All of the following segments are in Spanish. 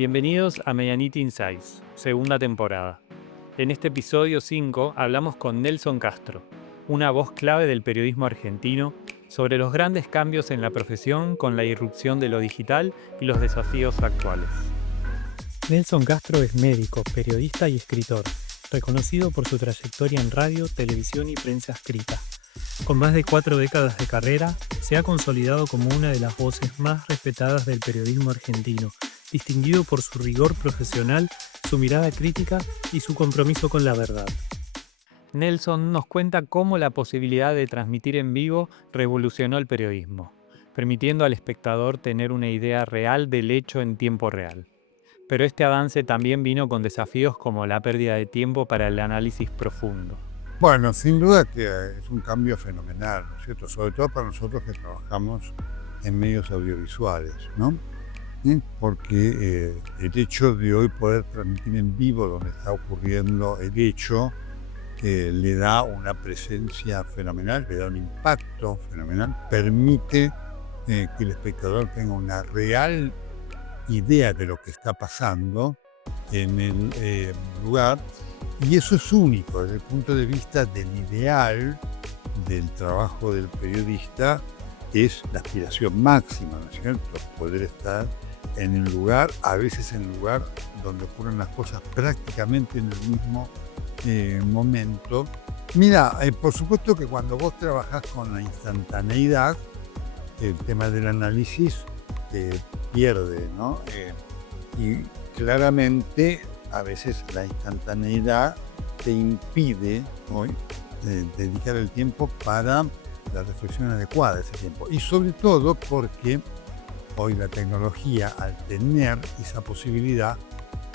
Bienvenidos a Medianity Insights, segunda temporada. En este episodio 5 hablamos con Nelson Castro, una voz clave del periodismo argentino, sobre los grandes cambios en la profesión con la irrupción de lo digital y los desafíos actuales. Nelson Castro es médico, periodista y escritor, reconocido por su trayectoria en radio, televisión y prensa escrita. Con más de 4 décadas de carrera, se ha consolidado como una de las voces más respetadas del periodismo argentino, distinguido por su rigor profesional, su mirada crítica y su compromiso con la verdad. Nelson nos cuenta cómo la posibilidad de transmitir en vivo revolucionó el periodismo, permitiendo al espectador tener una idea real del hecho en tiempo real. Pero este avance también vino con desafíos como la pérdida de tiempo para el análisis profundo. Bueno, sin duda que es un cambio fenomenal, ¿no es cierto? Sobre todo para nosotros que trabajamos en medios audiovisuales, ¿no? Porque el hecho de hoy poder transmitir en vivo donde está ocurriendo el hecho le da una presencia fenomenal, le da un impacto fenomenal, permite que el espectador tenga una real idea de lo que está pasando en el lugar, y eso es único desde el punto de vista del ideal del trabajo del periodista. Es la aspiración máxima, ¿no es cierto? Poder estar en el lugar, a veces en el lugar donde ocurren las cosas prácticamente en el mismo momento. Mira, por supuesto que cuando vos trabajás con la instantaneidad, el tema del análisis pierde, ¿no? Y claramente a veces la instantaneidad te impide hoy dedicar el tiempo para la reflexión adecuada de ese tiempo. Y sobre todo porque hoy la tecnología, al tener esa posibilidad,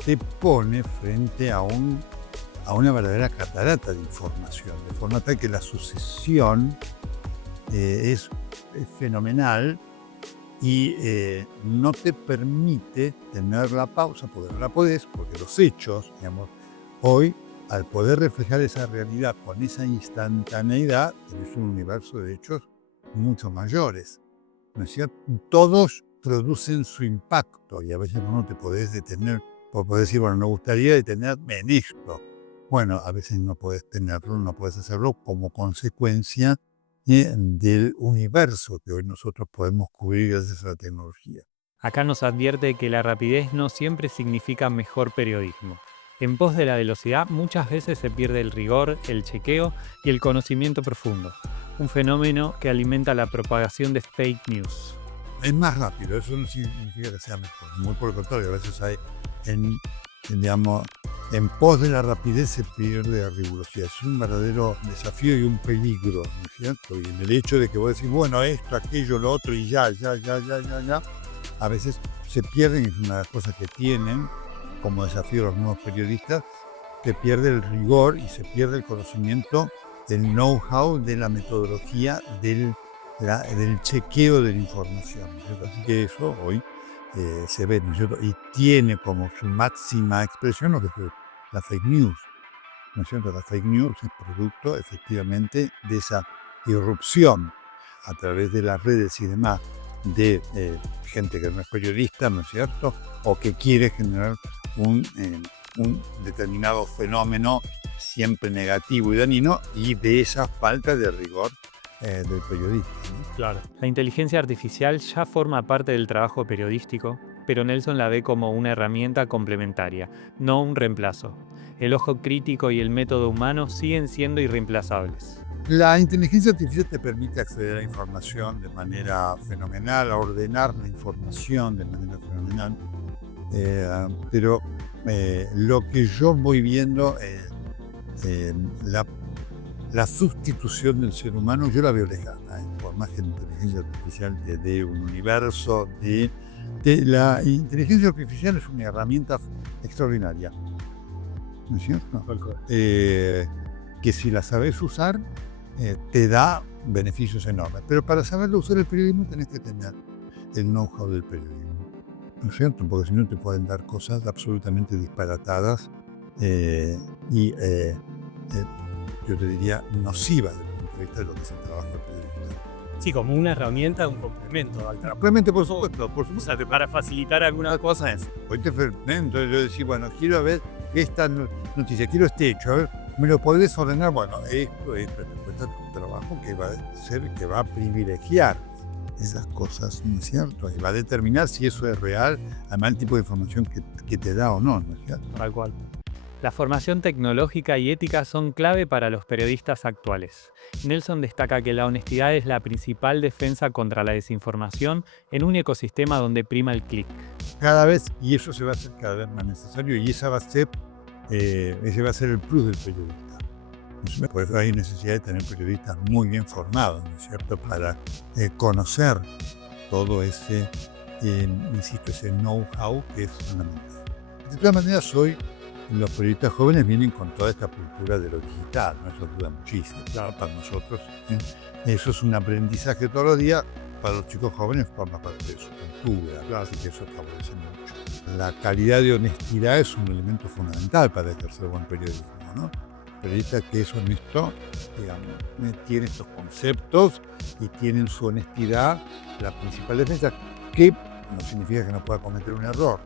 te pone frente a una verdadera catarata de información, de forma tal que la sucesión es fenomenal y no te permite tener la pausa, porque no la podés, porque los hechos, digamos, hoy, al poder reflejar esa realidad con esa instantaneidad, tenés un universo de hechos mucho mayores, ¿no es cierto? Todos producen su impacto y a veces no te podés detener, podés decir, bueno, me gustaría detenerme en esto. Bueno, a veces no podés tenerlo, no podés hacerlo como consecuencia del universo que hoy nosotros podemos cubrir gracias a la tecnología. Acá nos advierte que la rapidez no siempre significa mejor periodismo. En pos de la velocidad muchas veces se pierde el rigor, el chequeo y el conocimiento profundo, un fenómeno que alimenta la propagación de fake news. Es más rápido, eso no significa que sea mejor, muy por el contrario, a veces hay, digamos, en pos de la rapidez se pierde la rigurosidad. Es un verdadero desafío y un peligro, ¿no es cierto? Y en el hecho de que vos decís, bueno, esto, aquello, lo otro, y ya, a veces se pierden, y es una de las cosas que tienen como desafío los nuevos periodistas, se pierde el rigor y se pierde el conocimiento, del know-how, de la metodología, del chequeo de la información, ¿no es cierto? Así que eso hoy se ve, ¿no es cierto? Y tiene como su máxima expresión lo que es la fake news, ¿no es cierto? La fake news es producto efectivamente de esa irrupción a través de las redes y demás de gente que no es periodista, ¿no es cierto? O que quiere generar un determinado fenómeno siempre negativo y dañino, y de esa falta de rigor del periodista, ¿no? Claro. La inteligencia artificial ya forma parte del trabajo periodístico, pero Nelson la ve como una herramienta complementaria, no un reemplazo. El ojo crítico y el método humano siguen siendo irreemplazables. La inteligencia artificial te permite acceder a información de manera fenomenal, a ordenar la información de manera fenomenal, pero lo que yo voy viendo, la sustitución del ser humano, yo la veo lejana, por más que la inteligencia artificial te dé un universo la inteligencia artificial es una herramienta extraordinaria, ¿no es cierto? Que si la sabes usar, te da beneficios enormes. Pero para saberlo usar el periodismo tenés que tener el know-how del periodismo, ¿no es cierto? Porque si no te pueden dar cosas absolutamente disparatadas yo te diría nocivas desde el punto de vista de lo que es el trabajo del periodista. Sí, como una herramienta, un complemento al trabajo. Realmente, por supuesto, O sea, para facilitar algunas cosas. Hoy te fermento, yo decía, bueno, quiero ver esta noticia, quiero este hecho, a ver, ¿me lo podés ordenar? Bueno, esto es un trabajo que va a ser, que va a privilegiar esas cosas, ¿no es cierto? Y va a determinar si eso es real, además el tipo de información que te da o no, ¿no es cierto? Tal cual. La formación tecnológica y ética son clave para los periodistas actuales. Nelson destaca que la honestidad es la principal defensa contra la desinformación en un ecosistema donde prima el clic. Cada vez, y eso se va a hacer cada vez más necesario, y ese va a ser el plus del periodista. Entonces, por eso hay necesidad de tener periodistas muy bien formados, ¿no es cierto?, para conocer todo ese, insisto, ese know-how que es fundamental. De todas maneras, los periodistas jóvenes vienen con toda esta cultura de lo digital, ¿no? Eso ayuda muchísimo, claro, para nosotros. Eso es un aprendizaje todos los días. Para los chicos jóvenes forma parte de su cultura, claro, así que eso favorece mucho. La calidad de honestidad es un elemento fundamental para ejercer buen periodismo, ¿no? El periodista que es honesto, digamos, tiene estos conceptos y tiene en su honestidad la principal defensa, que no significa que no pueda cometer un error,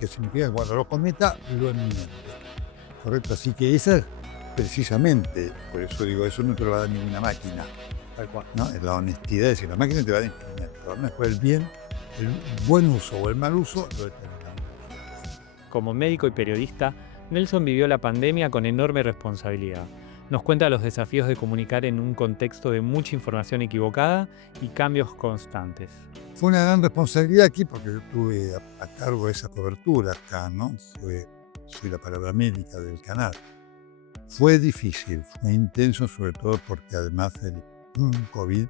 que significa que cuando lo cometa, lo enmiende. ¿Correcto? Así que esa es precisamente, por eso digo, eso no te lo va a dar ninguna máquina. Tal cual. ¿No? Es la honestidad, es decir, la máquina te va a dar instrumentos. Después el bien, el buen uso o el mal uso lo determinamos. Como médico y periodista, Nelson vivió la pandemia con enorme responsabilidad. Nos cuenta los desafíos de comunicar en un contexto de mucha información equivocada y cambios constantes. Fue una gran responsabilidad aquí porque yo tuve a cargo esa cobertura acá, ¿no? Soy la palabra médica del canal. Fue difícil, fue intenso, sobre todo porque además el COVID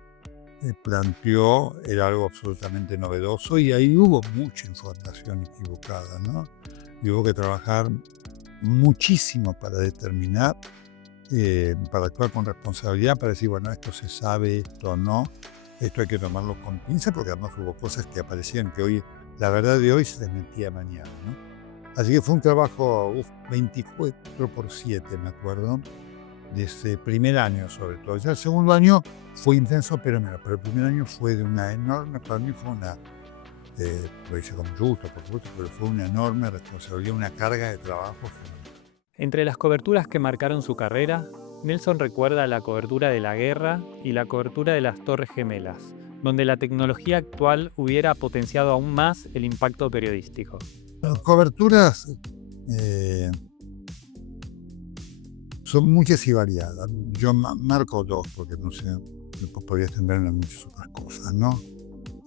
era algo absolutamente novedoso y ahí hubo mucha información equivocada, ¿no? Y hubo que trabajar muchísimo para determinar, para actuar con responsabilidad, para decir, bueno, esto se sabe, esto no, esto hay que tomarlo con pinza, porque además hubo cosas que aparecían que hoy, la verdad de hoy se desmentía mañana, ¿no? Así que fue un trabajo 24/7, me acuerdo, de ese primer año sobre todo. Ya el segundo año fue intenso, pero menos. Pero el primer año fue de una enorme, para mí fue una, lo hice con gusto, por supuesto, pero fue una enorme responsabilidad, una carga de trabajo. Entre las coberturas que marcaron su carrera, Nelson recuerda la cobertura de la guerra y la cobertura de las Torres Gemelas, donde la tecnología actual hubiera potenciado aún más el impacto periodístico. Las coberturas son muchas y variadas. Yo marco dos, porque no sé, después podría extenderme a muchas otras cosas, ¿no?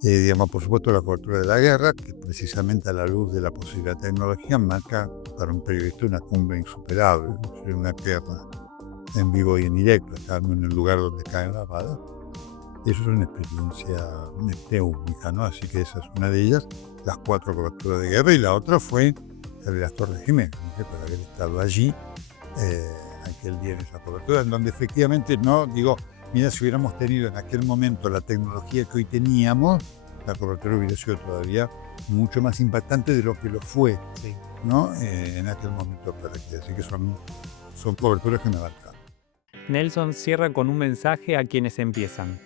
Digamos, por supuesto, la cobertura de la guerra, que precisamente a la luz de la posibilidad de tecnología marca para un periodista una cumbre insuperable, una guerra en vivo y en directo, estando en el lugar donde caen las balas. Eso es una experiencia única, ¿no? Así que esa es una de ellas, las 4 coberturas de guerra, y la otra fue la de las Torres Gemelas, ¿no? Para haber estado allí aquel día en esa cobertura, en donde efectivamente no digo, mira, si hubiéramos tenido en aquel momento la tecnología que hoy teníamos, la cobertura hubiera sido todavía mucho más impactante de lo que lo fue, sí, ¿no? En aquel momento. Así que son coberturas que me marcan. Nelson cierra con un mensaje a quienes empiezan: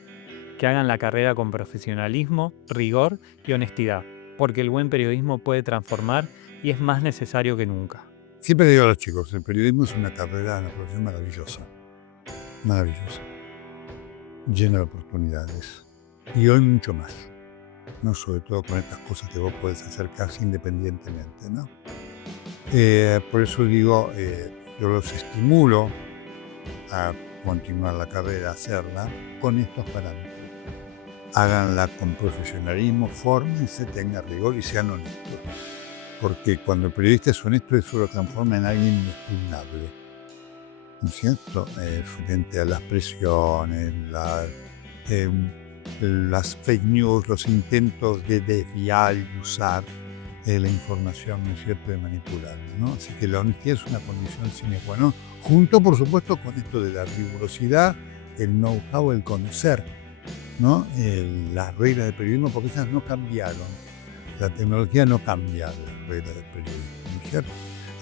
que hagan la carrera con profesionalismo, rigor y honestidad, porque el buen periodismo puede transformar y es más necesario que nunca. Siempre digo a los chicos, el periodismo es una carrera, una profesión maravillosa, maravillosa, llena de oportunidades, y hoy mucho más, ¿no? Sobre todo con estas cosas que vos podés hacer casi independientemente, ¿no? Por eso digo, yo los estimulo a continuar la carrera, a hacerla con estos parámetros. Háganla con profesionalismo, fórmense, tengan rigor y sean honestos. Porque cuando el periodista es honesto, eso lo transforma en alguien inexpugnable, ¿no es cierto? Frente a las presiones, las fake news, los intentos de desviar y usar la información, ¿no es cierto?, de manipular, ¿no? Así que la honestidad es una condición sine qua non, junto, por supuesto, con esto de la rigurosidad, el know-how, el conocer, ¿no? Las reglas del periodismo, porque esas no cambiaron. La tecnología no cambia las reglas del periodismo, ¿no es cierto?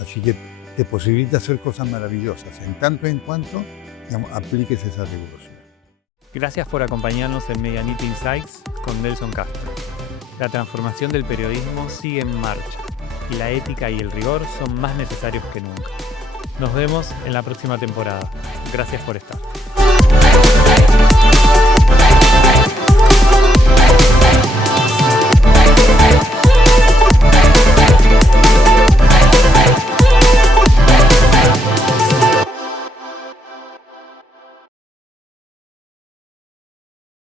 Así que te posibilita hacer cosas maravillosas, en tanto en cuanto, digamos, apliques esa rigurosidad. Gracias por acompañarnos en Medianita Insights con Nelson Castro. La transformación del periodismo sigue en marcha y la ética y el rigor son más necesarios que nunca. Nos vemos en la próxima temporada. Gracias por estar.